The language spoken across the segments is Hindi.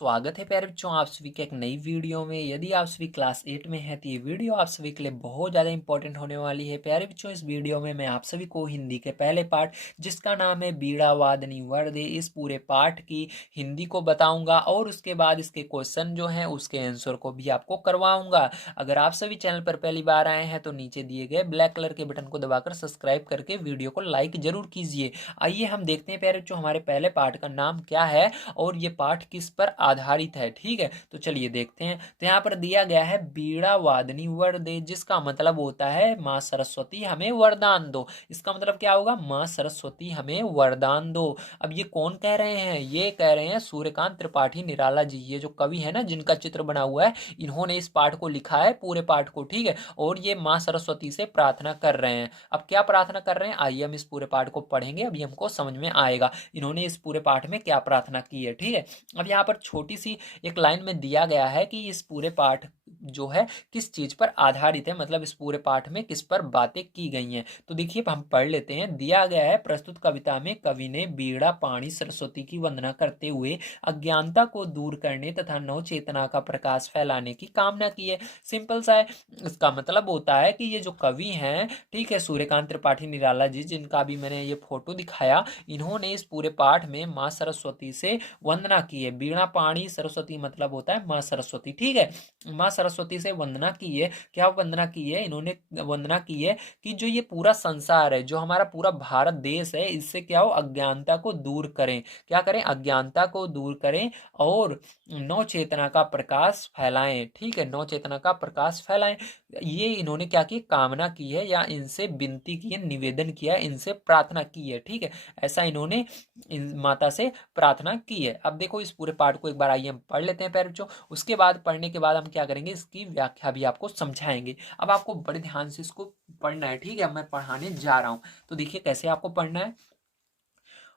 स्वागत है प्यारे बच्चों आप सभी के एक नई वीडियो में। यदि आप सभी क्लास 8 में हैं तो ये वीडियो आप सभी के लिए बहुत ज़्यादा इंपॉर्टेंट होने वाली है। प्यारे बच्चों इस वीडियो में मैं आप सभी को हिंदी के पहले पाठ जिसका नाम है बीड़ा वादनी वर्दे, इस पूरे पाठ की हिंदी को बताऊंगा और उसके बाद इसके क्वेश्चन जो हैं उसके आंसर को भी आपको करवाऊंगा। अगर आप सभी चैनल पर पहली बार आए हैं तो नीचे दिए गए ब्लैक कलर के बटन को दबाकर सब्सक्राइब करके वीडियो को लाइक जरूर कीजिए। आइए हम देखते हैं प्यारे बच्चों हमारे पहले पाठ का नाम क्या है और ये पाठ किस पर आधारित है। ठीक है, तो चलिए देखते हैं। तो यहाँ पर दिया गया है बीड़ा वादनी वर दे, जिसका मतलब होता है माँ सरस्वती हमें वरदान दो। इसका मतलब क्या होगा? माँ सरस्वती हमें वरदान दो। अब ये कौन कह रहे हैं? ये कह रहे हैं सूर्यकांत त्रिपाठी निराला जी। ये जो कवि है ना जिनका चित्र बना हुआ है, इन्होंने इस पाठ को लिखा है, पूरे पाठ को। ठीक है, और ये माँ सरस्वती से प्रार्थना कर रहे हैं। अब क्या प्रार्थना कर रहे हैं, आइए हम इस पूरे पाठ को पढ़ेंगे, अभी हमको समझ में आएगा इन्होंने इस पूरे पाठ में क्या प्रार्थना की है। ठीक है, अब यहाँ पर छोटी सी एक लाइन में दिया गया है कि इस पूरे पाठ जो है किस चीज पर आधारित है, मतलब इस पूरे पाठ में किस पर बातें की गई हैं। तो देखिए हम पढ़ लेते हैं। दिया गया है, प्रस्तुत कविता में कवि ने बीड़ा पाणी सरस्वती की वंदना करते हुए अज्ञानता को दूर करने तथा नव चेतना का प्रकाश फैलाने की कामना की है। सिंपल सा है। इसका मतलब होता है कि ये जो कवि हैं, ठीक है, सूर्यकांत त्रिपाठी निराला जी, जिनका भी मैंने ये फोटो दिखाया, इन्होंने इस पूरे पाठ में माँ सरस्वती से वंदना की है। बीणा पाणी सरस्वती मतलब होता है माँ सरस्वती। ठीक है, माँ सरस्वती से वंदना की है। क्या वंदना की है? इन्होंने वंदना की है कि जो ये पूरा संसार है, जो हमारा पूरा भारत देश है, इससे क्या हो, अज्ञानता को दूर करें। क्या करें? अज्ञानता को दूर करें और नव चेतना का प्रकाश फैलाएं। ठीक है, नव चेतना का प्रकाश फैलाएं। ये इन्होंने क्या की, कामना की है, या इनसे विनती की है, निवेदन किया है, इनसे प्रार्थना की है। ठीक है, ऐसा इन्होंने इन माता से प्रार्थना की है। अब देखो इस पूरे पाठ को एक बार आइए हम पढ़ लेते हैं प्यारे बच्चों। उसके बाद पढ़ने के बाद हम क्या करेंगे, इसकी व्याख्या भी आपको समझाएंगे। अब आपको बड़े ध्यान से इसको पढ़ना है। ठीक है, मैं पढ़ाने जा रहा हूँ, तो देखिए कैसे आपको पढ़ना है।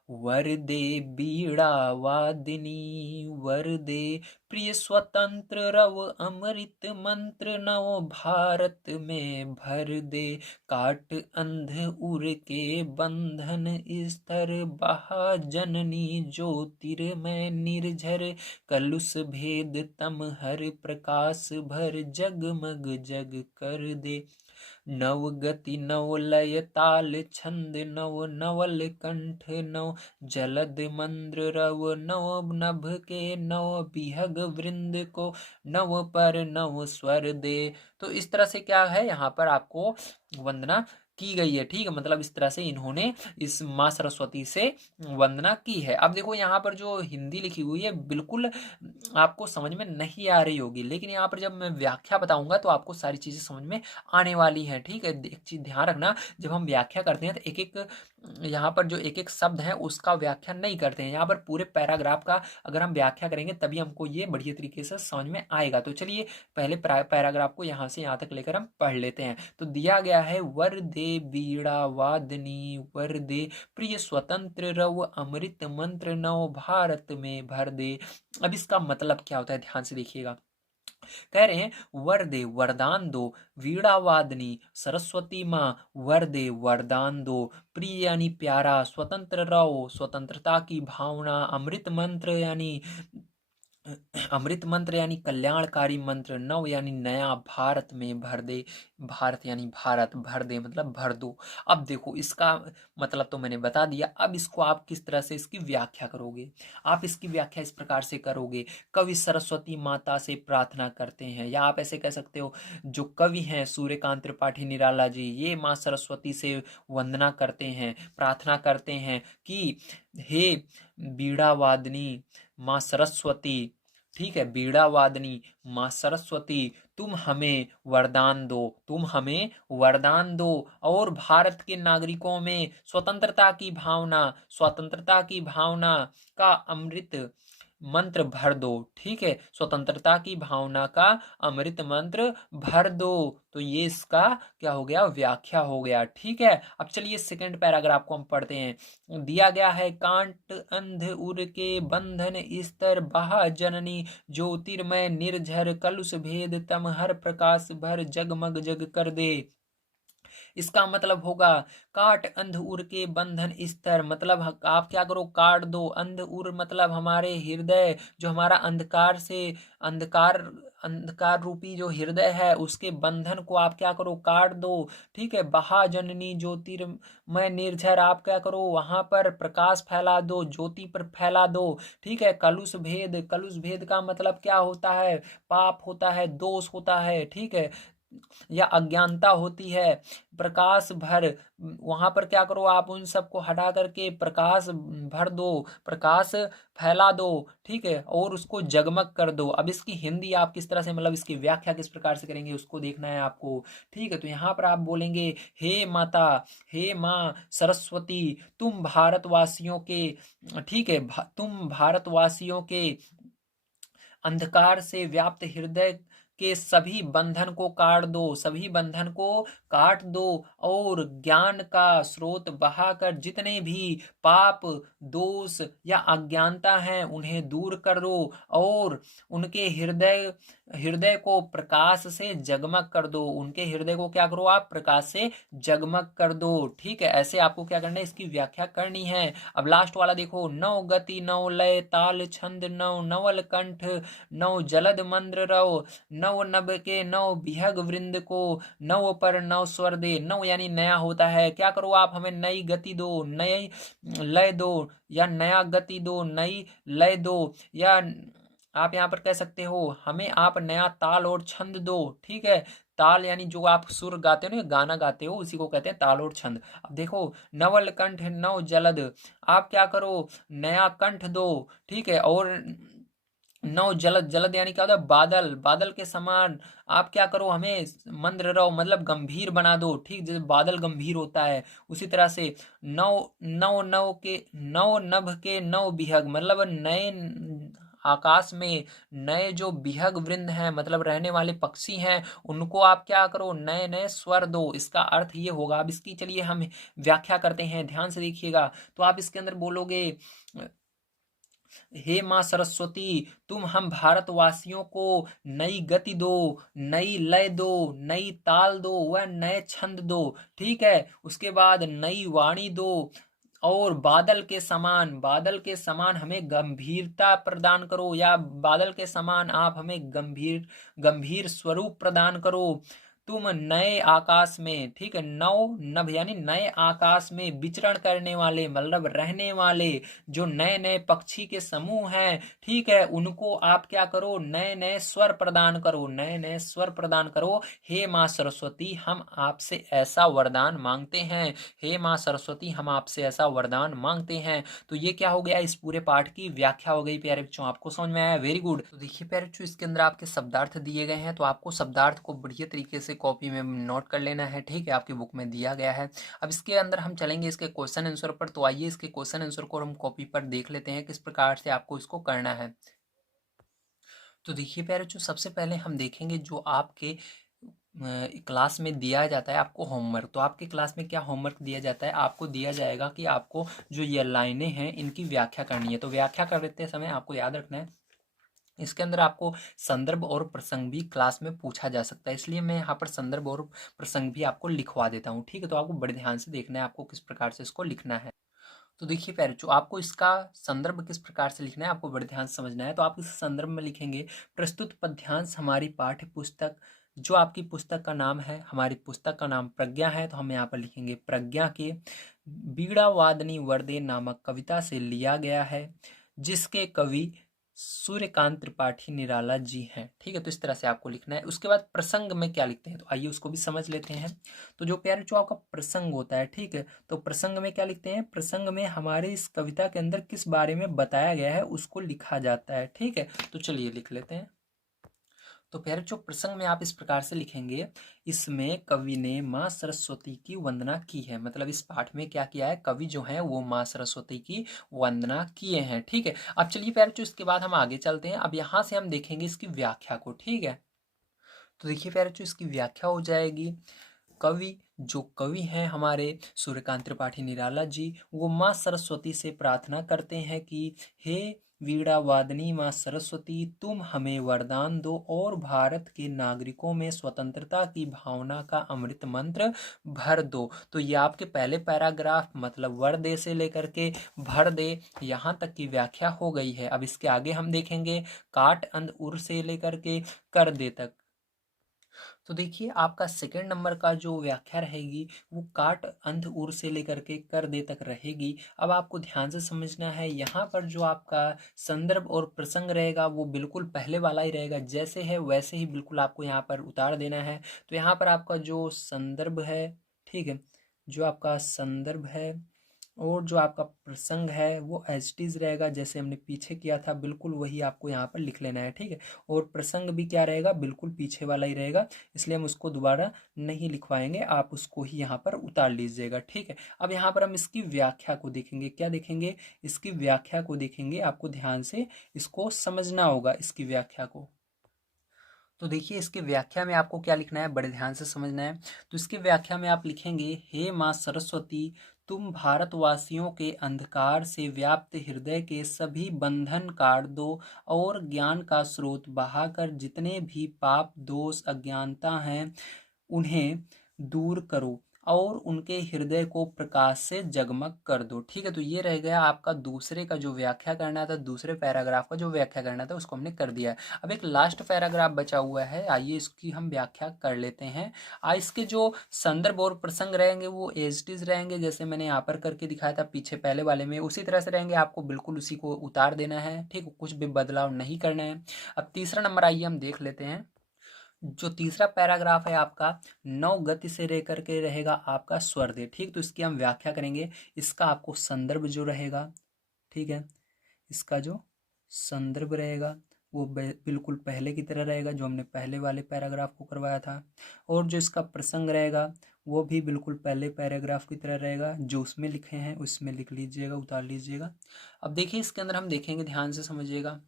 वरदे बीड़ा वादिनी वरदे, प्रिय स्वतंत्र रव अमृत मंत्र नव भारत में भर दे। काट अंध उर के बंधन स्तर बहा जननी ज्योतिर्मय निर्झर। कलुष भेद तम हर प्रकाश भर जगमग जग कर दे। नव गति नव लय ताल छंद नव नवल कंठ नव। जलद मंद्र रव नव नभ के नव बिहग वृंद को। नव पर नव स्वर दे। तो इस तरह से क्या है, यहाँ पर आपको वंदना की गई है। ठीक है, मतलब इस तरह से इन्होंने इस माँ सरस्वती से वंदना की है। अब देखो यहाँ पर जो हिंदी लिखी हुई है बिल्कुल आपको समझ में नहीं आ रही होगी, लेकिन यहाँ पर जब मैं व्याख्या बताऊंगा तो आपको सारी चीजें समझ में आने वाली है। ठीक है, एक चीज ध्यान रखना, जब हम व्याख्या करते हैं तो एक एक यहाँ पर जो एक एक शब्द है उसका व्याख्या नहीं करते हैं। यहाँ पर पूरे पैराग्राफ का अगर हम व्याख्या करेंगे तभी हमको ये बढ़िया तरीके से समझ में आएगा। तो चलिए पहले पैराग्राफ को यहाँ से यहाँ तक लेकर हम पढ़ लेते हैं। तो दिया गया है, वर दे बीड़ा वादनी वर दे, प्रिय स्वतंत्र रव अमृत मंत्र नव भारत में भर दे। अब इसका मतलब क्या होता है, ध्यान से देखिएगा। कह रहे हैं वर दे, वरदान दो, वीणा वादनी सरस्वती माँ, वर दे वरदान दो, प्रिय यानी प्यारा, स्वतंत्र रहो स्वतंत्रता की भावना, अमृत मंत्र यानी अमृत मंत्र यानी कल्याणकारी मंत्र, नव यानी नया, भारत में भर दे, भारत यानी भारत, भर दे मतलब भर दो। अब देखो इसका मतलब तो मैंने बता दिया, अब इसको आप किस तरह से इसकी व्याख्या करोगे। आप इसकी व्याख्या इस प्रकार से करोगे, कवि सरस्वती माता से प्रार्थना करते हैं, या आप ऐसे कह सकते हो जो कवि हैं सूर्यकांत त्रिपाठी निराला जी, ये माँ सरस्वती से वंदना करते हैं, प्रार्थना करते हैं कि हे बीड़ा वादनी माँ सरस्वती, ठीक है, बीड़ा वादनी माँ सरस्वती, तुम हमें वरदान दो, तुम हमें वरदान दो, और भारत के नागरिकों में स्वतंत्रता की भावना, स्वतंत्रता की भावना का अमृत मंत्र भर दो। ठीक है, स्वतंत्रता की भावना का अमृत मंत्र भर दो। तो ये इसका क्या हो गया, व्याख्या हो गया। ठीक है, अब चलिए सेकंड पैराग्राफ को हम पढ़ते हैं। दिया गया है, कांट अंध उर के बंधन स्तर बहा जननी ज्योतिर्मय निर्झर, कलुष भेद तम हर प्रकाश भर जगमग जग कर दे। इसका मतलब होगा काट अंध उर के बंधन स्तर, मतलब आप क्या करो, काट दो। अंध उर मतलब हमारे हृदय, जो हमारा अंधकार से अंधकार अंधकार रूपी जो हृदय है उसके बंधन को आप क्या करो, काट दो। ठीक है, बहा जननी ज्योतिर्मय निर्झर, आप क्या करो, वहां पर प्रकाश फैला दो, ज्योति पर फैला दो। ठीक है, कलुष भेद, कलुष भेद का मतलब क्या होता है, पाप होता है, दोष होता है। ठीक है, या अज्ञानता होती है। प्रकाश भर, वहां पर क्या करो, आप उन सबको हटा करके प्रकाश भर दो, प्रकाश फैला दो। ठीक है, और उसको जगमग कर दो। अब इसकी हिंदी आप किस तरह से, मतलब इसकी व्याख्या किस प्रकार से करेंगे उसको देखना है आपको। ठीक है, तो यहाँ पर आप बोलेंगे, हे माता, हे माँ सरस्वती, तुम भारतवासियों के, ठीक है, तुम भारतवासियों के अंधकार से व्याप्त हृदय के सभी बंधन को काट दो, सभी बंधन को काट दो, और ज्ञान का स्रोत बहाकर जितने भी पाप, दोष या अज्ञानता हैं उन्हें दूर कर दो, और उनके हृदय हृदय को प्रकाश से जगमग कर दो। उनके हृदय को क्या करो, आप प्रकाश से जगमग कर दो। ठीक है, ऐसे आपको क्या करना है, इसकी व्याख्या करनी है। अब लास्ट वाला देखो, नौ गति नौ लय ताल छंद नौ नवल कंठ नौ जलद मंद्र रव, नव नभ के नौ विहग वृंद को, नव पर नव स्वर दे। नव यानी नया होता है, क्या करो आप, हमें नई गति दो, नई लय दो, या नया गति दो, नई लय दो, या आप यहाँ पर कह सकते हो हमें आप नया ताल और छंद दो। ठीक है, ताल यानी जो आप सुर गाते हो ना, गाना गाते हो, उसी को कहते हैं ताल और छंद। अब देखो, नवल कंठ नव जलद, आप क्या करो, नया कंठ दो। ठीक है, और नौ जलद, जलद यानी क्या होता है, बादल, बादल के समान आप क्या करो, हमें मंद्र रहो, मतलब गंभीर बना दो। ठीक, जैसे बादल गंभीर होता है उसी तरह से नौ, नौ नौ के नौ नभ के नौ विहग, मतलब नए आकाश में नए जो विहग वृंद हैं, मतलब रहने वाले पक्षी हैं, उनको आप क्या करो, नए नए स्वर दो। इसका अर्थ ये होगा। अब इसकी चलिए हम व्याख्या करते हैं, ध्यान से देखिएगा। तो आप इसके अंदर बोलोगे, हे माँ सरस्वती, तुम हम भारतवासियों को नई गति दो, नई लय दो, नई ताल दो, व नए छंद दो। ठीक है, उसके बाद नई वाणी दो, और बादल के समान, बादल के समान हमें गंभीरता प्रदान करो, या बादल के समान आप हमें गंभीर गंभीर स्वरूप प्रदान करो। तुम नए आकाश में, ठीक है, नौ नभ यानी नए आकाश में विचरण करने वाले, मतलब रहने वाले जो नए नए पक्षी के समूह हैं, ठीक है, उनको आप क्या करो, नए नए स्वर प्रदान करो, नए नए स्वर प्रदान करो। हे माँ सरस्वती, हम आपसे ऐसा वरदान मांगते हैं। हे माँ सरस्वती, हम आपसे ऐसा वरदान मांगते हैं। तो ये क्या हो गया, इस पूरे पाठ की व्याख्या हो गई प्यारे बच्चों। आपको समझ में आया? Very good. तो देखिए प्यारे बच्चों, इसके अंदर आपके शब्दार्थ दिए गए हैं, तो आपको शब्दार्थ को बढ़िया तरीके से कॉपी में नोट कर लेना है। ठीक है, आपकी बुक में दिया गया है। अब इसके अंदर हम चलेंगे इसके क्वेश्चन आंसर पर। तो आइए इसके क्वेश्चन आंसर को हम कॉपी पर देख लेते हैं किस प्रकार से आपको इसको करना है। तो देखिए प्यारे बच्चों, सबसे पहले हम देखेंगे जो आपके क्लास में दिया जाता है आपको होमवर्क। तो आपके क्लास में क्या होमवर्क दिया जाता है, आपको दिया जाएगा कि आपको जो ये लाइनें हैं इनकी व्याख्या करनी है। तो व्याख्या करते समय आपको याद रखना है, इसके अंदर आपको संदर्भ और प्रसंग भी क्लास में पूछा जा सकता है, इसलिए मैं यहाँ पर संदर्भ और प्रसंग भी आपको लिखवा देता हूँ। ठीक है, तो आपको बड़े ध्यान से देखना है आपको किस प्रकार से इसको लिखना है। तो देखिए प्यारे बच्चों, आपको इसका संदर्भ किस प्रकार से लिखना है आपको बड़े ध्यान से समझना है। तो आप इस संदर्भ में लिखेंगे, प्रस्तुत पद्यांश हमारी पाठ्य पुस्तक, जो आपकी पुस्तक का नाम है, हमारी पुस्तक का नाम प्रज्ञा है, तो हम यहाँ पर लिखेंगे प्रज्ञा के बीड़ा वादनी वर्दे नामक कविता से लिया गया है, जिसके कवि सूर्यकांत त्रिपाठी निराला जी हैं। ठीक है, तो इस तरह से आपको लिखना है। उसके बाद प्रसंग में क्या लिखते हैं, तो आइए उसको भी समझ लेते हैं। तो जो प्यारे जो आपका प्रसंग होता है, ठीक है, तो प्रसंग में क्या लिखते हैं, प्रसंग में हमारे इस कविता के अंदर किस बारे में बताया गया है उसको लिखा जाता है। ठीक है, तो चलिए लिख लेते हैं। तो प्यारे जो प्रसंग में आप इस प्रकार से लिखेंगे, इसमें कवि ने माँ सरस्वती की वंदना की है, मतलब इस पाठ में क्या किया है, कवि जो है वो माँ सरस्वती की वंदना किए हैं। ठीक है, अब चलिए प्यारे जो इसके बाद हम आगे चलते हैं। अब यहाँ से हम देखेंगे इसकी व्याख्या को। ठीक है, तो देखिए प्यारे जो इसकी व्याख्या हो जाएगी, कवि जो कवि हैं हमारे सूर्यकांत त्रिपाठी निराला जी, वो माँ सरस्वती से प्रार्थना करते हैं कि हे वीणा वादनी माँ सरस्वती तुम हमें वरदान दो और भारत के नागरिकों में स्वतंत्रता की भावना का अमृत मंत्र भर दो। तो ये आपके पहले पैराग्राफ मतलब वर दे से लेकर के भर दे यहाँ तक की व्याख्या हो गई है। अब इसके आगे हम देखेंगे काट अंध उर से लेकर के कर दे तक। तो देखिए आपका सेकंड नंबर का जो व्याख्या रहेगी वो काट अंध उर से लेकर के कर दे तक रहेगी। अब आपको ध्यान से समझना है, यहाँ पर जो आपका संदर्भ और प्रसंग रहेगा वो बिल्कुल पहले वाला ही रहेगा, जैसे है वैसे ही बिल्कुल आपको यहाँ पर उतार देना है। तो यहाँ पर आपका जो संदर्भ है, ठीक है, जो आपका संदर्भ है और जो आपका प्रसंग है वो एज इट इज रहेगा, जैसे हमने पीछे किया था बिल्कुल वही आपको यहाँ पर लिख लेना है, ठीक है। और प्रसंग भी क्या रहेगा, बिल्कुल पीछे वाला ही रहेगा, इसलिए हम उसको दोबारा नहीं लिखवाएंगे, आप उसको ही यहाँ पर उतार लीजिएगा, ठीक है। अब यहाँ पर हम इसकी व्याख्या को देखेंगे। क्या देखेंगे? इसकी व्याख्या को देखेंगे। आपको ध्यान से इसको समझना होगा, इसकी व्याख्या को। तो देखिए इसकी व्याख्या में आपको क्या लिखना है, बड़े ध्यान से समझना है। तो इसकी व्याख्या में आप लिखेंगे, हे माँ सरस्वती तुम भारतवासियों के अंधकार से व्याप्त हृदय के सभी बंधन काट दो और ज्ञान का स्रोत बहाकर जितने भी पाप दोष अज्ञानता हैं उन्हें दूर करो और उनके हृदय को प्रकाश से जगमग कर दो, ठीक है। तो ये रह गया आपका दूसरे का जो व्याख्या करना था, दूसरे पैराग्राफ का जो व्याख्या करना था उसको हमने कर दिया है। अब एक लास्ट पैराग्राफ बचा हुआ है, आइए इसकी हम व्याख्या कर लेते हैं। इसके जो संदर्भ और प्रसंग रहेंगे वो एज इट इज रहेंगे, जैसे मैंने यहाँ पर करके दिखाया था पीछे पहले वाले में, उसी तरह से रहेंगे। आपको बिल्कुल उसी को उतार देना है, ठीक, कुछ भी बदलाव नहीं करना है। अब तीसरा नंबर आइए हम देख लेते हैं। जो तीसरा पैराग्राफ है आपका नौ गति से लेकर के रहेगा आपका स्वर दे, ठीक। तो इसकी हम व्याख्या करेंगे। इसका आपको संदर्भ जो रहेगा, ठीक है, इसका जो संदर्भ रहेगा वो बिल्कुल पहले की तरह रहेगा जो हमने पहले वाले पैराग्राफ को करवाया था। और जो इसका प्रसंग रहेगा वो भी बिल्कुल पहले पैराग्राफ की तरह रहेगा, जो उसमें लिखे हैं उसमें लिख लीजिएगा, उतार लीजिएगा। अब देखिए इसके अंदर हम देखेंगे, ध्यान से समझिएगा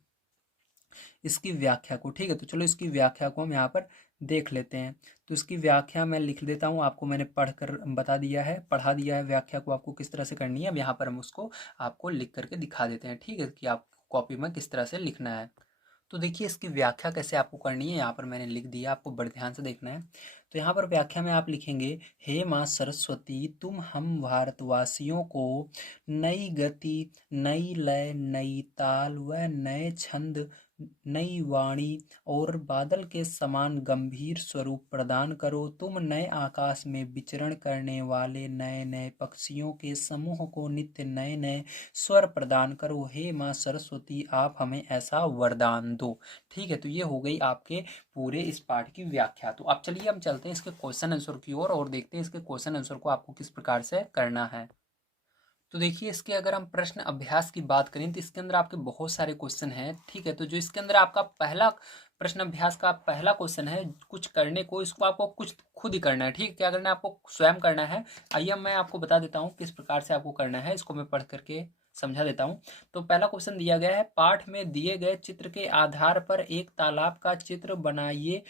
इसकी व्याख्या को, ठीक है। तो चलो इसकी व्याख्या को हम यहाँ पर देख लेते हैं। तो इसकी व्याख्या मैं लिख देता हूँ, आपको मैंने पढ़कर बता दिया है, पढ़ा दिया है व्याख्या को आपको किस तरह से करनी है। अब यहाँ पर हम उसको आपको लिख करके दिखा देते हैं, ठीक है, कि आप कॉपी में किस तरह से लिखना है। तो देखिए इसकी व्याख्या कैसे आपको करनी है, यहाँ पर मैंने लिख दिया, आपको बड़े ध्यान से देखना है। तो यहाँ पर व्याख्या में आप लिखेंगे, हे माँ सरस्वती तुम हम भारतवासियों को नई गति, नई लय, नई ताल व नए छंद, नई वाणी और बादल के समान गंभीर स्वरूप प्रदान करो। तुम नए आकाश में विचरण करने वाले नए नए पक्षियों के समूह को नित्य नए नए स्वर प्रदान करो। हे माँ सरस्वती आप हमें ऐसा वरदान दो, ठीक है। तो ये हो गई आपके पूरे इस पाठ की व्याख्या। तो अब चलिए हम चलते हैं इसके क्वेश्चन आंसर की ओर और देखते हैं इसके क्वेश्चन आंसर को आपको किस प्रकार से करना है। तो देखिए इसके अगर हम प्रश्न अभ्यास की बात करें तो इसके अंदर आपके बहुत सारे क्वेश्चन हैं, ठीक है। तो जो इसके अंदर आपका पहला प्रश्न अभ्यास का पहला क्वेश्चन है, कुछ करने को, इसको आपको कुछ खुद ही करना है, ठीक है। क्या करना है, आपको स्वयं करना है। आइए मैं आपको बता देता हूँ किस प्रकार से आपको करना है, इसको मैं पढ़ करके समझा देता हूँ। तो पहला क्वेश्चन दिया गया है, पाठ में दिए गए चित्र के आधार पर एक तालाब का चित्र बनाइए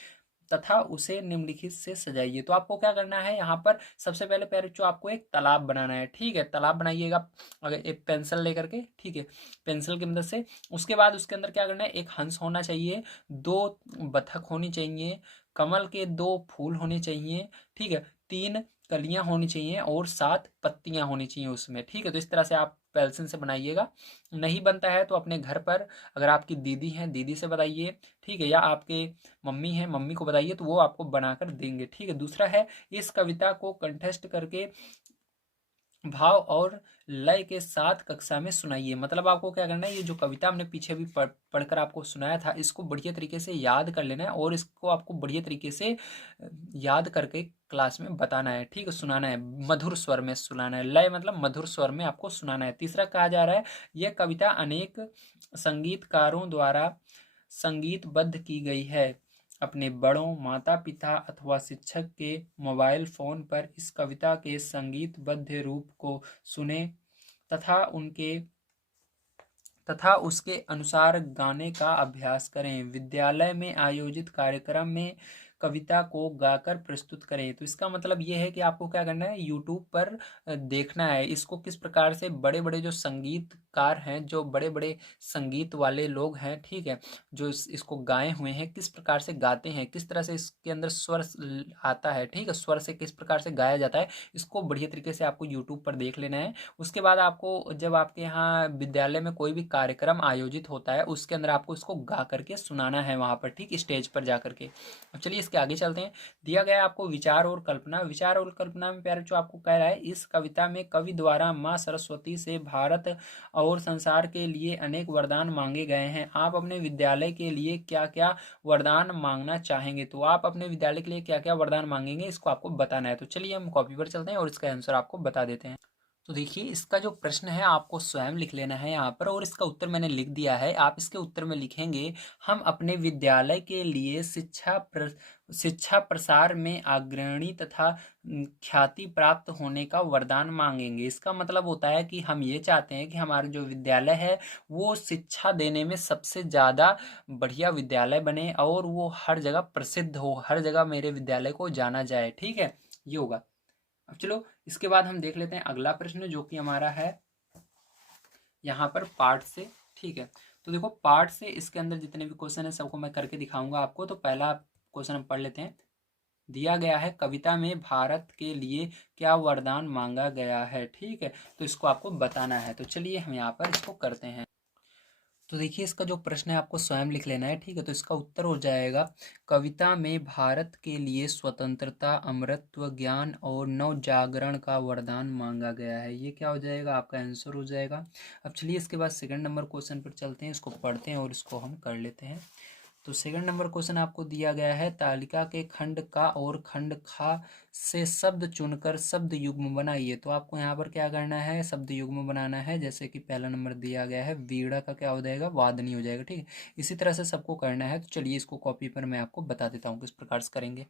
तथा उसे निम्नलिखित से सजाइए। तो आपको क्या करना है, यहाँ पर सबसे पहले पैर जो आपको एक तालाब बनाना है, ठीक है। तालाब बनाइएगा अगर एक पेंसिल लेकर के, ठीक है, पेंसिल की मदद से। उसके बाद उसके अंदर क्या करना है, एक हंस होना चाहिए, दो बतख होनी चाहिए, कमल के दो फूल होने चाहिए, ठीक है, तीन कलियां होनी चाहिए और 7 पत्तियां होनी चाहिए उसमें, ठीक है। तो इस तरह से आप पेंसिल से बनाइएगा। नहीं बनता है तो अपने घर पर अगर आपकी दीदी हैं दीदी से बताइए, ठीक है, या आपके मम्मी हैं मम्मी को बताइए तो वो आपको बनाकर देंगे, ठीक है। दूसरा है, इस कविता को कंठस्थ करके भाव और लय के साथ कक्षा में सुनाइए। मतलब आपको क्या करना है, ये जो कविता हमने पीछे भी पढ़कर आपको सुनाया था इसको बढ़िया तरीके से याद कर लेना है और इसको आपको बढ़िया तरीके से याद करके क्लास में बताना है, ठीक है, सुनाना है, मधुर स्वर में सुनाना है। लय मतलब मधुर स्वर में आपको सुनाना है। तीसरा कहा जा रहा है, यह कविता अनेक संगीतकारों द्वारा संगीतबद्ध की गई है। अपने बड़ों, माता पिता अथवा शिक्षक के मोबाइल फोन पर इस कविता के संगीतबद्ध रूप को सुने तथा उसके अनुसार गाने का अभ्यास करें। विद्यालय में आयोजित कार्यक्रम में कविता को गाकर प्रस्तुत करें। तो इसका मतलब ये है कि आपको क्या करना है, यूट्यूब पर देखना है इसको किस प्रकार से बड़े बड़े जो संगीतकार हैं, जो बड़े बड़े संगीत वाले लोग हैं, ठीक है, जो इसको गाए हुए हैं, किस प्रकार से गाते हैं, किस तरह से इसके अंदर स्वर आता है, ठीक है, स्वर से किस प्रकार से गाया जाता है, इसको बढ़िया तरीके से आपको यूट्यूब पर देख लेना है। उसके बाद आपको जब आपके यहाँ विद्यालय में कोई भी कार्यक्रम आयोजित होता है उसके अंदर आपको इसको गा करके सुनाना है वहाँ पर, ठीक, स्टेज पर जा करके। अब चलिए इसके आगे चलते हैं। दिया गया है आपको विचार और कल्पना। विचार और कल्पना में प्यारे जो आपको कह रहा है, इस कविता में कवि द्वारा माँ सरस्वती से भारत और संसार के लिए अनेक वरदान मांगे गए हैं। आप अपने विद्यालय के लिए क्या क्या वरदान मांगना चाहेंगे? तो आप अपने विद्यालय के लिए क्या क्या वरदान मांगेंगे इसको आपको बताना है। तो चलिए हम कॉपी पर चलते हैं और इसका आंसर आपको बता देते हैं। तो देखिए इसका जो प्रश्न है आपको स्वयं लिख लेना है यहाँ पर, और इसका उत्तर मैंने लिख दिया है। आप इसके उत्तर में लिखेंगे, हम अपने विद्यालय के लिए शिक्षा प्रसार में अग्रणी तथा ख्याति प्राप्त होने का वरदान मांगेंगे। इसका मतलब होता है कि हम ये चाहते हैं कि हमारा जो विद्यालय है वो शिक्षा देने में सबसे ज़्यादा बढ़िया विद्यालय बने और वो हर जगह प्रसिद्ध हो, हर जगह मेरे विद्यालय को जाना जाए, ठीक है, ये होगा। अब चलो इसके बाद हम देख लेते हैं अगला प्रश्न जो कि हमारा है यहाँ पर पार्ट से, ठीक है। तो देखो पार्ट से इसके अंदर जितने भी क्वेश्चन है सबको मैं करके दिखाऊंगा आपको। तो पहला क्वेश्चन हम पढ़ लेते हैं। दिया गया है, कविता में भारत के लिए क्या वरदान मांगा गया है, ठीक है, तो इसको आपको बताना है। तो चलिए हम यहाँ पर इसको करते हैं। तो देखिए इसका जो प्रश्न है आपको स्वयं लिख लेना है, ठीक है। तो इसका उत्तर हो जाएगा, कविता में भारत के लिए स्वतंत्रता, अमरत्व, ज्ञान और नव जागरण का वरदान मांगा गया है। ये क्या हो जाएगा, आपका आंसर हो जाएगा। अब चलिए इसके बाद सेकंड नंबर क्वेश्चन पर चलते हैं, इसको पढ़ते हैं और इसको हम कर लेते हैं। तो सेकंड नंबर क्वेश्चन आपको दिया गया है, तालिका के खंड का और खंड खा से शब्द चुनकर शब्द युग्म बनाइए। तो आपको यहाँ पर क्या करना है, शब्द युग्म बनाना है। जैसे कि पहला नंबर दिया गया है, वीणा का क्या हो जाएगा, वादनी हो जाएगा, ठीक है। इसी तरह से सबको करना है। तो चलिए इसको कॉपी पर मैं आपको बता देता हूँ किस प्रकार से करेंगे।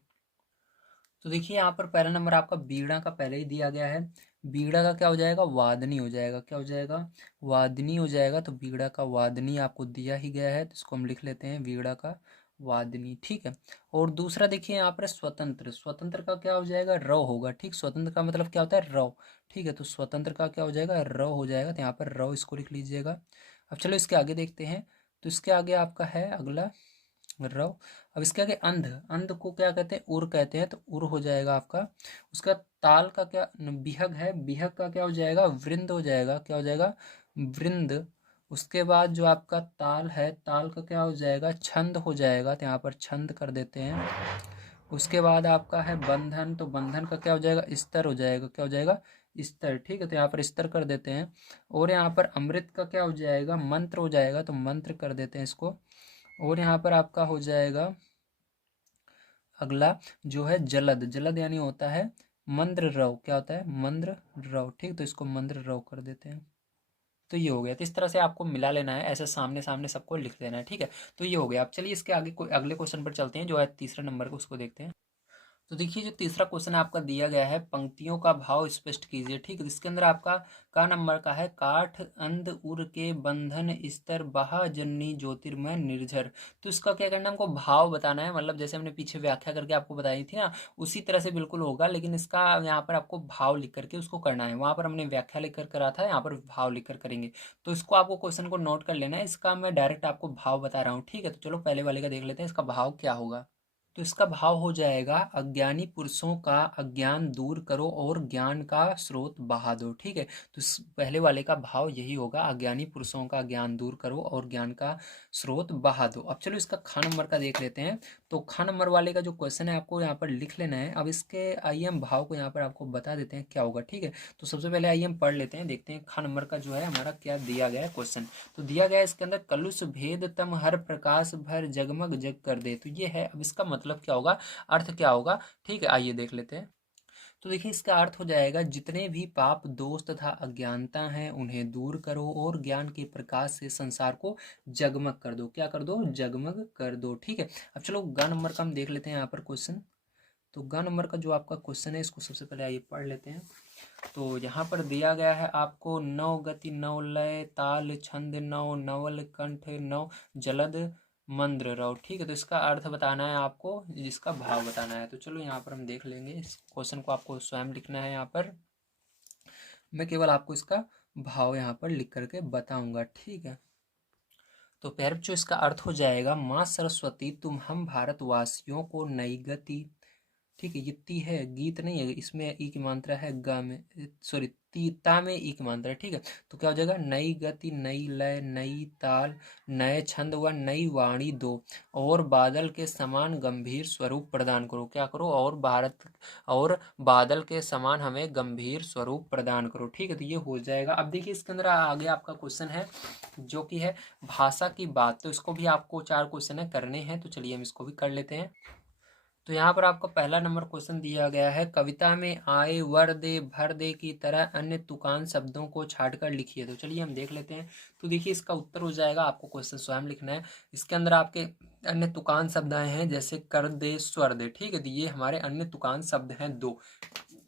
तो देखिए यहाँ पर पहला नंबर आपका बीड़ा का पहले ही दिया गया है। बीड़ा का क्या हो जाएगा, वादनी हो जाएगा, क्या हो जाएगा, वादनी हो जाएगा। तो बीड़ा का वादनी आपको दिया ही गया है, तो इसको हम लिख लेते हैं बीड़ा का वादनी, ठीक है। और दूसरा देखिए यहाँ पर स्वतंत्र, स्वतंत्र का क्या हो जाएगा, रव होगा, ठीक। स्वतंत्र का मतलब क्या होता है, रव, ठीक है। तो स्वतंत्र का क्या हो जाएगा, रव हो जाएगा। तो यहाँ पर रव इसको लिख लीजिएगा। अब चलो इसके आगे देखते हैं। तो इसके आगे आपका है अगला रव। अब इसके आगे अंध, अंध को क्या कहते हैं, उर कहते हैं। तो उर हो जाएगा आपका। उसका ताल का क्या, बिहग है, बिहग का क्या हो जाएगा, वृंद हो जाएगा, क्या हो जाएगा, वृंद। उसके बाद जो आपका ताल है, ताल का क्या हो जाएगा, छंद हो जाएगा। तो यहाँ पर छंद कर देते हैं। उसके बाद आपका है बंधन, तो बंधन का क्या हो जाएगा, स्तर हो जाएगा, क्या हो जाएगा, स्तर, ठीक है। तो यहाँ पर स्तर कर देते हैं। और यहाँ पर अमृत का क्या हो जाएगा, मंत्र हो जाएगा। तो मंत्र कर देते हैं इसको। और यहाँ पर आपका हो जाएगा अगला जो है जलद, जलद यानी होता है मंद्र रव, क्या होता है, मंद्र रव, ठीक। तो इसको मंद्र रव कर देते हैं। तो ये हो गया। तो इस तरह से आपको मिला लेना है, ऐसे सामने सामने सबको लिख देना है, ठीक है। तो ये हो गया। अब चलिए इसके आगे कोई अगले क्वेश्चन पर चलते हैं जो है तीसरा नंबर को, उसको देखते हैं। तो देखिए जो तीसरा क्वेश्चन आपका दिया गया है, पंक्तियों का भाव स्पष्ट कीजिए, ठीक है। इसके अंदर आपका का नंबर का है, काठ अंध उर के बंधन स्तर बहा जननी ज्योतिर्मय निर्झर। तो इसका क्या करना है, हमको भाव बताना है। मतलब जैसे हमने पीछे व्याख्या करके आपको बताई थी ना, उसी तरह से बिल्कुल होगा, लेकिन इसका यहाँ पर आपको भाव लिख करके उसको करना है। वहाँ पर हमने व्याख्या लिख कर करा था, यहाँ पर भाव लिख कर करेंगे। तो इसको आपको क्वेश्चन को नोट कर लेना है। इसका मैं डायरेक्ट आपको भाव बता रहा हूँ, ठीक है। तो चलो पहले वाले का देख लेते हैं, इसका भाव क्या होगा। तो इसका भाव हो जाएगा, अज्ञानी पुरुषों का अज्ञान दूर करो और ज्ञान का स्रोत बहा दो, ठीक है। तो इस पहले वाले का भाव यही होगा, अज्ञानी पुरुषों का ज्ञान दूर करो और ज्ञान का स्रोत बहा दो। अब चलो इसका ख नंबर का देख लेते हैं। तो ख नंबर वाले का जो क्वेश्चन है आपको यहाँ पर लिख लेना है। अब इसके आइए हम भाव को यहाँ पर आपको बता देते हैं क्या होगा, ठीक है। तो सबसे पहले आइए हम पढ़ लेते हैं, देखते हैं ख नंबर का जो है हमारा क्या दिया गया है क्वेश्चन। तो दिया गया है इसके अंदर, कलुष भेद तम हर प्रकाश भर जगमग जग कर दे। तो ये है। अब इसका मतलब क्या होगा, अर्थ क्या होगा, ठीक है, आइए देख लेते हैं। तो देखिए इसका अर्थ हो जाएगा, जितने भी पाप दोष तथा अज्ञानता हैं उन्हें दूर करो और ज्ञान के प्रकाश से संसार को जगमग कर दो, क्या कर दो, जगमग कर दो, ठीक है। अब चलो ग नंबर का हम देख लेते हैं यहाँ पर क्वेश्चन। तो ग नंबर का जो आपका क्वेश्चन है इसको सबसे पहले आइए पढ़ लेते हैं। तो यहाँ पर दिया गया है आपको, नौ गति नौ लय ताल छंद नौ नवल कंठ नौ जलद मंद्र रहो। ठीक है, तो इसका अर्थ बताना है आपको, इसका भाव बताना है। तो चलो यहाँ पर हम देख लेंगे, इस क्वेश्चन को आपको स्वयं लिखना है। यहाँ पर मैं केवल आपको इसका भाव यहाँ पर लिख करके बताऊंगा। ठीक है, तो प्यारे बच्चों इसका अर्थ हो जाएगा, माँ सरस्वती तुम हम भारतवासियों को नई गति। ठीक है, ये ती है, गीत नहीं है, इसमें ई की मात्रा है, ग में, सॉरी तीता में ई की मात्रा है। ठीक है, तो क्या हो जाएगा, नई गति, नई लय, नई ताल, नए छंद व नई वाणी दो, और बादल के समान गंभीर स्वरूप प्रदान करो। क्या करो, और बादल के समान हमें गंभीर स्वरूप प्रदान करो। ठीक है, तो ये हो जाएगा। अब देखिए इसके अंदर आगे आपका क्वेश्चन है जो कि है भाषा की बात, तो इसको भी आपको 4 क्वेश्चन है करने हैं, तो चलिए हम इसको भी कर लेते हैं। तो यहाँ पर आपको पहला नंबर क्वेश्चन दिया गया है, कविता में आए वर दे भर दे की तरह अन्य तुकान शब्दों को छांटकर लिखिए। तो चलिए हम देख लेते हैं। तो देखिए इसका उत्तर हो जाएगा, आपको क्वेश्चन स्वयं लिखना है। इसके अंदर आपके अन्य तुकान शब्द आए हैं, जैसे कर दे, स्वर दे। ठीक है, तो ये हमारे अन्य तुकान शब्द हैं 2,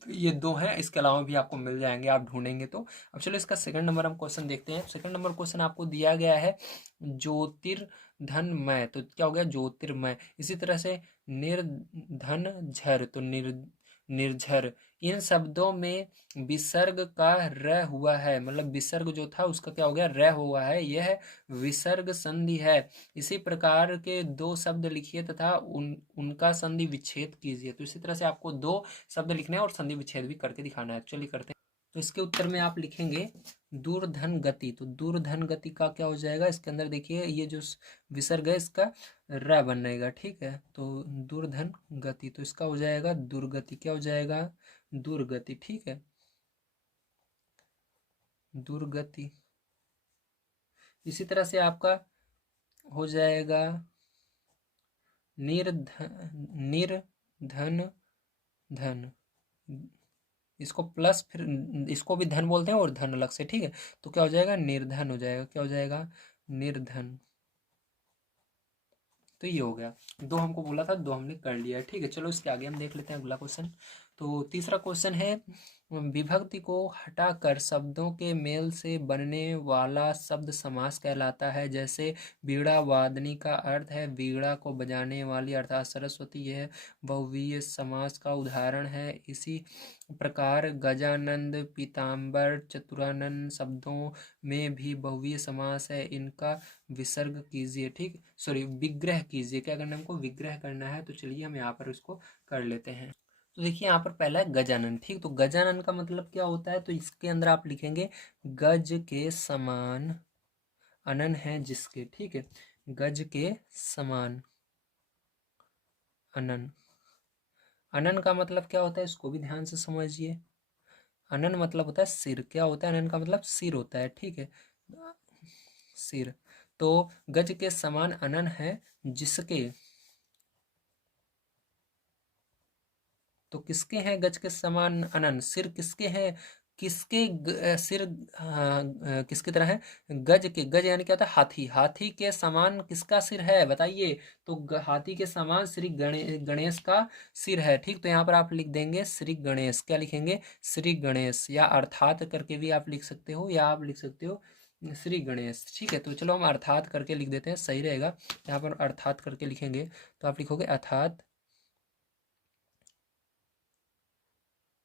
ये 2 हैं, इसके अलावा भी आपको मिल जाएंगे, आप ढूंढेंगे तो। अब चलो इसका सेकंड नंबर हम क्वेश्चन देखते हैं। सेकंड नंबर क्वेश्चन आपको दिया गया है, ज्योतिर्धनमय, तो क्या हो गया, ज्योतिर्मय। इसी तरह से निर्धन झर, तो निर्झर। इन शब्दों में विसर्ग का र हुआ है, मतलब विसर्ग जो था उसका क्या हो गया, र हुआ है, यह विसर्ग संधि है। इसी प्रकार के 2 शब्द लिखिए तथा उनका संधि विच्छेद कीजिए। तो इसी तरह से आपको 2 शब्द लिखने हैं और संधि विच्छेद भी करके दिखाना है। चलिए करते हैं। तो इसके उत्तर में आप लिखेंगे दूरधन गति। तो दूरधन गति का क्या हो जाएगा, इसके अंदर देखिए ये जो विसर्ग है इसका र बनेगा। ठीक है, तो दूरधन गति, तो इसका हो जाएगा दुर्गति। क्या हो जाएगा, दुर्गति। ठीक है, दुर्गति। इसी तरह से आपका हो जाएगा निर्धन धन, इसको प्लस, फिर इसको भी धन बोलते हैं और धन अलग से। ठीक है, तो क्या हो जाएगा, निर्धन हो जाएगा। क्या हो जाएगा, निर्धन। तो ये हो गया, 2 हमको बोला था, 2 हमने कर लिया है। ठीक है, चलो इसके आगे हम देख लेते हैं अगला क्वेश्चन। तो तीसरा क्वेश्चन है, विभक्ति को हटाकर शब्दों के मेल से बनने वाला शब्द समास कहलाता है। जैसे वीणा वादनी का अर्थ है वीणा को बजाने वाली, अर्थात सरस्वती। यह बहुव्रीहि समास का उदाहरण है। इसी प्रकार गजानंद, पीताम्बर, चतुरानन शब्दों में भी बहुव्रीहि समास है, इनका विसर्ग कीजिए। ठीक, सॉरी विग्रह कीजिए। क्या करना है हमको, विग्रह करना है। तो चलिए हम यहाँ पर इसको कर लेते हैं। तो देखिए यहाँ पर पहला है गजानन। ठीक, तो गजानन का मतलब क्या होता है, तो इसके अंदर आप लिखेंगे गज के समान अनन है जिसके। ठीक है, गज के समान अनन। अनन का मतलब क्या होता है, इसको भी ध्यान से समझिए। अनन मतलब होता है सिर। क्या होता है, अनन का मतलब सिर होता है। ठीक है, सिर। तो गज के समान अनन है जिसके, तो किसके हैं गज के समान अनन, सिर किसके हैं, सिर, किसकी तरह है, गज के। गज यानी क्या होता है, हाथी। हाथी के समान किसका सिर है बताइए, तो हाथी के समान श्री गणेश का सिर है। ठीक, तो यहाँ पर आप लिख देंगे श्री गणेश। क्या लिखेंगे, श्री गणेश, या अर्थात करके भी आप लिख सकते हो, या आप लिख सकते हो श्री गणेश। ठीक है, तो चलो हम अर्थात करके लिख देते हैं, सही रहेगा। यहाँ पर अर्थात करके लिखेंगे, तो आप लिखोगे अर्थात,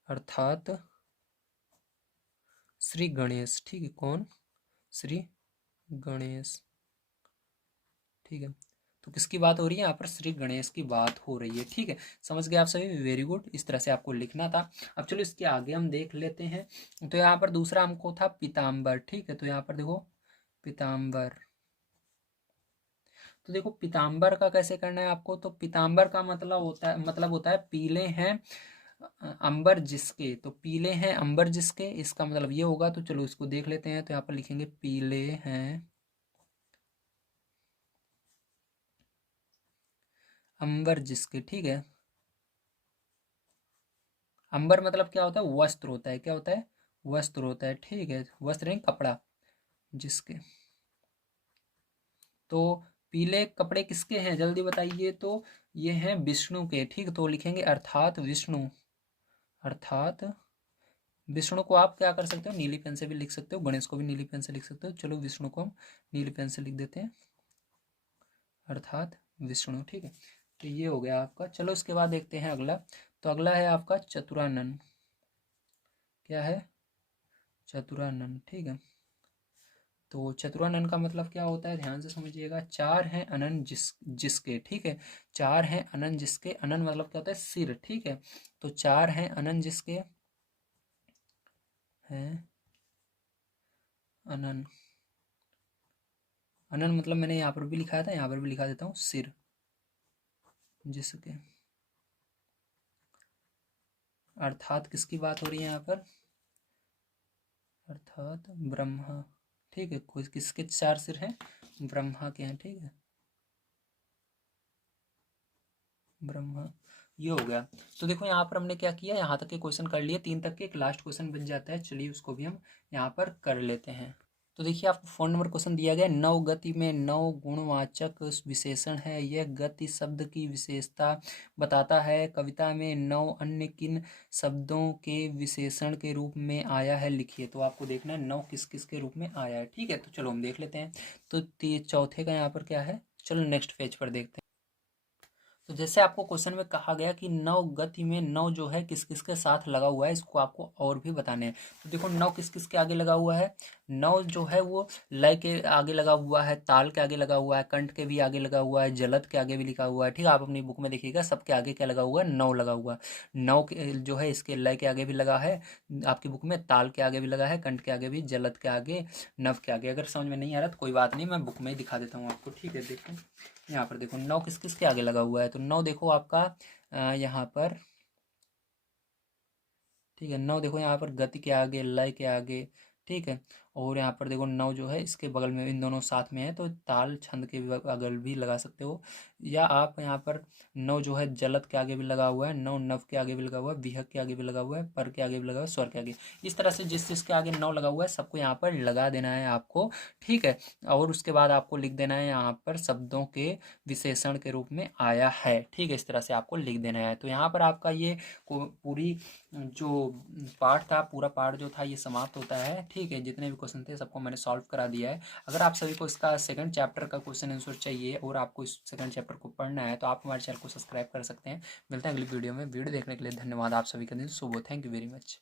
अर्थात श्री गणेश। ठीक है, कौन, श्री गणेश। ठीक है, तो किसकी बात हो रही है यहाँ पर, श्री गणेश की बात हो रही है। ठीक है, समझ गए आप सभी, वेरी गुड। इस तरह से आपको लिखना था। अब चलो इसके आगे हम देख लेते हैं। तो यहाँ पर दूसरा हमको था पीताम्बर। ठीक है, तो यहाँ पर देखो पीताम्बर। तो देखो पीताम्बर का कैसे करना है आपको, तो पीताम्बर का मतलब होता है पीले हैं अंबर जिसके। तो पीले हैं अंबर जिसके, इसका मतलब ये होगा। तो चलो इसको देख लेते हैं। तो यहाँ पर लिखेंगे पीले हैं अंबर जिसके। ठीक है, अंबर मतलब क्या होता है, वस्त्र होता है। क्या होता है, वस्त्र होता है। ठीक है, वस्त्र नहीं, कपड़ा जिसके। तो पीले कपड़े किसके हैं जल्दी बताइए, तो ये हैं विष्णु के। ठीक, तो लिखेंगे अर्थात विष्णु। अर्थात विष्णु को आप क्या कर सकते हो, नीली पेन से भी लिख सकते हो, गणेश को भी नीली पेन से लिख सकते हो। चलो विष्णु को हम नीली पेन से लिख देते हैं, अर्थात विष्णु। ठीक है, तो ये हो गया आपका। चलो इसके बाद देखते हैं अगला। तो अगला है आपका चतुरानन। क्या है? चतुरानन। ठीक है, तो चतुरानन का मतलब क्या होता है, ध्यान से समझिएगा। चार हैं अनन जिसके। ठीक है, चार हैं अनन जिसके। अनन मतलब क्या होता है? सिर। ठीक है, तो चार हैं अनन जिसके हैं अनन। अनन मतलब मैंने यहाँ पर भी लिखा था, यहाँ पर भी लिखा देता हूँ, सिर जिसके। अर्थात किसकी बात हो रही है यहाँ पर? अर्थात ब्रह्मा। ठीक है, किसके चार सिर हैं? ब्रह्मा के हैं। ठीक है, ब्रह्मा। ये हो गया। तो देखो यहाँ पर हमने क्या किया, यहाँ तक के क्वेश्चन कर लिए, 3 तक के। एक लास्ट क्वेश्चन बन जाता है, चलिए उसको भी हम यहाँ पर कर लेते हैं। तो देखिए आपको फोन नंबर क्वेश्चन दिया गया है। नव गति में नव गुणवाचक विशेषण है, यह गति शब्द की विशेषता बताता है। कविता में नव अन्य किन शब्दों के विशेषण के रूप में आया है, लिखिए। तो आपको देखना है नव किस किस के रूप में आया है। ठीक है, तो चलो हम देख लेते हैं। तो चौथे का यहाँ पर क्या है, चलो नेक्स्ट पेज पर देखते हैं। तो जैसे आपको क्वेश्चन में कहा गया कि नव गति में नव जो है किस किस के साथ लगा हुआ है, इसको आपको और भी बताने हैं। तो देखो नव किस किस के आगे लगा हुआ है। नव जो है वो लय के आगे लगा हुआ है, ताल के आगे लगा हुआ है, कंठ के भी आगे लगा हुआ है, जलद के आगे भी लिखा हुआ है। ठीक है, आप अपनी बुक में देखिएगा सबके आगे क्या लगा हुआ है, नव लगा हुआ है। नव जो है इसके लय के आगे भी लगा है आपकी बुक में, ताल के आगे भी लगा है, कंठ के आगे भी, जलद के आगे, नव के आगे। अगर समझ में नहीं आ रहा तो कोई बात नहीं, मैं बुक में ही दिखा देता हूँ आपको। ठीक है, देखो यहाँ पर देखो नौ किस किस के आगे लगा हुआ है। तो नौ देखो आपका यहाँ पर। ठीक है, नौ देखो यहाँ पर गति के आगे, लय के आगे। ठीक है, और यहाँ पर देखो नौ जो है इसके बगल में, इन दोनों साथ में है, तो ताल छंद के बगल भी लगा सकते हो। या आप यहाँ पर नौ जो है जलद के आगे भी लगा हुआ है, नौ नव के आगे भी लगा हुआ है, विहग के आगे भी लगा हुआ है, पर के आगे भी लगा हुआ है, स्वर के आगे। इस तरह से जिस जिसके आगे नौ लगा हुआ है सबको यहाँ पर लगा देना है आपको। ठीक है, और उसके बाद आपको लिख देना है यहाँ पर शब्दों के विशेषण के रूप में आया है। ठीक है, इस तरह से आपको लिख देना है। तो यहाँ पर आपका ये पूरी जो पार्ट था, पूरा पार्ट जो था ये समाप्त होता है। ठीक है, जितने भी क्वेश्चन थे सबको मैंने सॉल्व करा दिया है। अगर आप सभी को इसका सेकंड चैप्टर का क्वेश्चन आंसर चाहिए और आपको इस सेकंड चैप्टर को पढ़ना है तो आप हमारे चैनल को सब्सक्राइब कर सकते हैं। मिलते हैं अगली वीडियो में। वीडियो देखने के लिए धन्यवाद। आप सभी का दिन शुभ हो। Thank you very much.